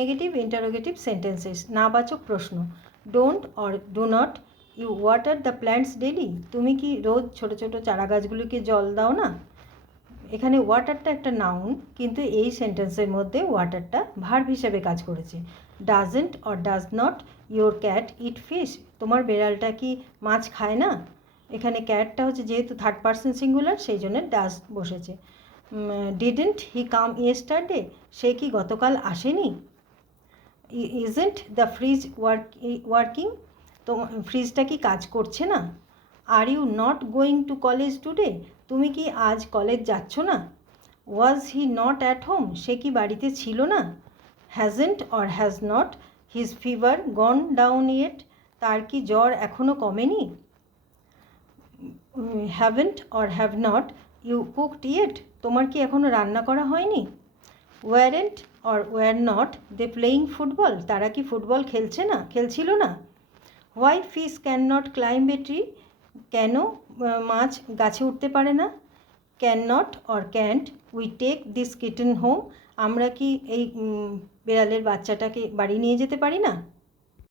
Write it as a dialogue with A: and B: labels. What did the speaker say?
A: Negative interrogative sentences, নাবাচক প্রশ্ন। Don't or do not you water the plants daily তুমি কি রোজ ছোট ছোট চারা গাছগুলিকে জল দাও না? এখানে ওয়াটারটা একটা নাউন কিন্তু এই সেন্টেন্সের মধ্যে ওয়াটারটা ভার্ব হিসেবে কাজ করেছে। Doesn't or does not your cat eat fish তোমার বেড়ালটা কি মাছ খায় না? এখানে ক্যাটটা হচ্ছে যেহেতু থার্ড পার্সন সিঙ্গুলার সেই জন্য ডাজ বসেছে। ডিডেন্ট হি কাম ইয়েস্টারডে সে কি গতকাল আসেনি? Isn't the fridge work working তো ফ্রিজটা কি কাজ করছে না? Are you not going to college today তুমি কি আজ কলেজ যাচ্ছ না? Was he not at home সে কি বাড়িতে ছিল না? Hasn't or has not his fever gone down yet তার কি জ্বর এখনও কমেনি? Haven't or have not you cooked yet তোমার কি এখনও রান্না করা হয়নি? Weren't or were not they playing football তারা কি ফুটবল খেলছে না? খেলছিল না? Why fish can not climb a tree কেন মাছ গাছে উঠতে পারে না? Can not or can't we take this kitten home আমরা কি এই বিড়ালের বেড়ালের বাচ্চাটাকে বাড়ি নিয়ে যেতে পারি না?